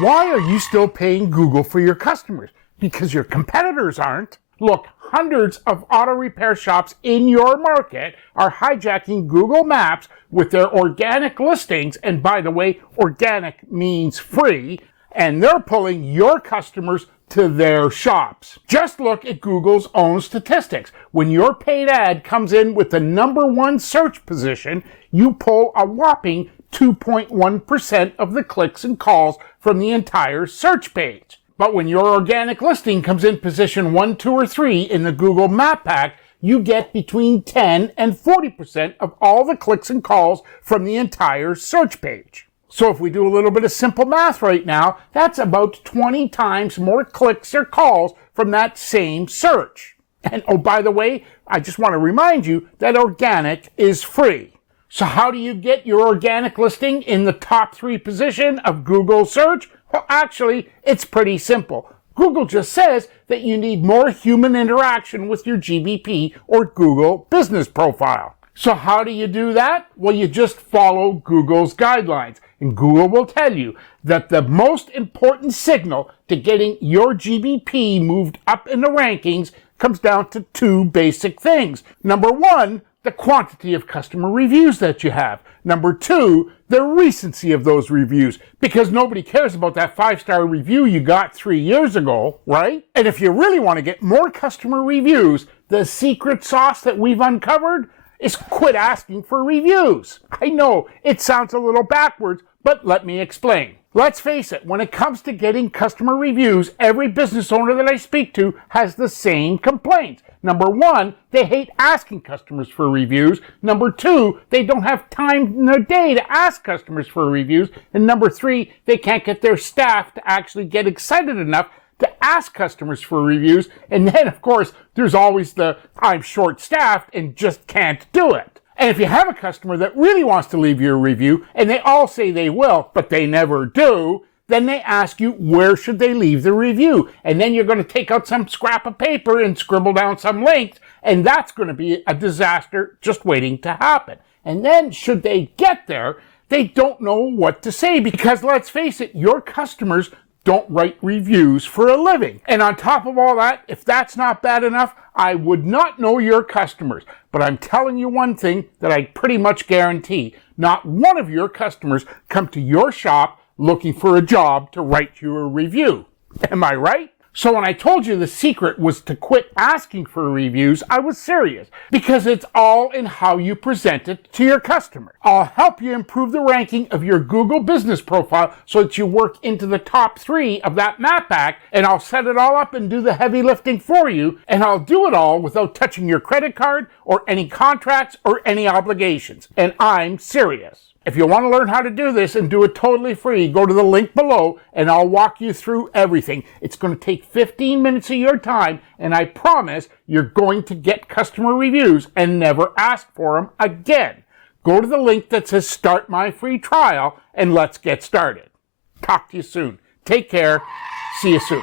Why are you still paying Google for your customers? Because your competitors aren't. Look, hundreds of auto repair shops in your market are hijacking Google Maps with their organic listings. And by the way, organic means free. And they're pulling your customers to their shops. Just look at Google's own statistics. When your paid ad comes in with the #1 search position, you pull a whopping 2.1% of the clicks and calls from the entire search page. But when your organic listing comes in position 1, 2, or 3 in the Google Map Pack, you get between 10 and 40% of all the clicks and calls from the entire search page. So if we do a little bit of simple math right now, that's about 20 times more clicks or calls from that same search. And oh, by the way, I just want to remind you that organic is free. So how do you get your organic listing in the top 3 position of Google search? Well, actually, it's pretty simple. Google just says that you need more human interaction with your GBP or Google business profile. So how do you do that? Well, you just follow Google's guidelines. And Google will tell you that the most important signal to getting your GBP moved up in the rankings comes down to 2 basic things. Number 1, the quantity of customer reviews that you have. Number 2, the recency of those reviews, because nobody cares about that 5-star review you got 3 years ago, right? And if you really want to get more customer reviews, the secret sauce that we've uncovered is quit asking for reviews. I know it sounds a little backwards, but let me explain. Let's face it, when it comes to getting customer reviews, every business owner that I speak to has the same complaints. Number 1, they hate asking customers for reviews. Number 2, they don't have time in their day to ask customers for reviews. And number 3, they can't get their staff to actually get excited enough to ask customers for reviews. And then, of course, there's always the I'm short-staffed and just can't do it. And if you have a customer that really wants to leave you a review, and they all say they will, but they never do, then they ask you where should they leave the review. And then you're going to take out some scrap of paper and scribble down some links, and that's going to be a disaster just waiting to happen. And then should they get there, they don't know what to say, because let's face it, your customers don't write reviews for a living. And on top of all that, if that's not bad enough, I would not know your customers. But I'm telling you one thing that I pretty much guarantee. Not one of your customers come to your shop looking for a job to write you a review. Am I right? So when I told you the secret was to quit asking for reviews, I was serious, because it's all in how you present it to your customer. I'll help you improve the ranking of your Google business profile so that you work into the top 3 of that map pack, and I'll set it all up and do the heavy lifting for you, and I'll do it all without touching your credit card or any contracts or any obligations. And I'm serious. If you want to learn how to do this and do it totally free, go to the link below and I'll walk you through everything. It's going to take 15 minutes of your time, and I promise you're going to get customer reviews and never ask for them again. Go to the link that says Start My Free Trial and let's get started. Talk to you soon. Take care. See you soon.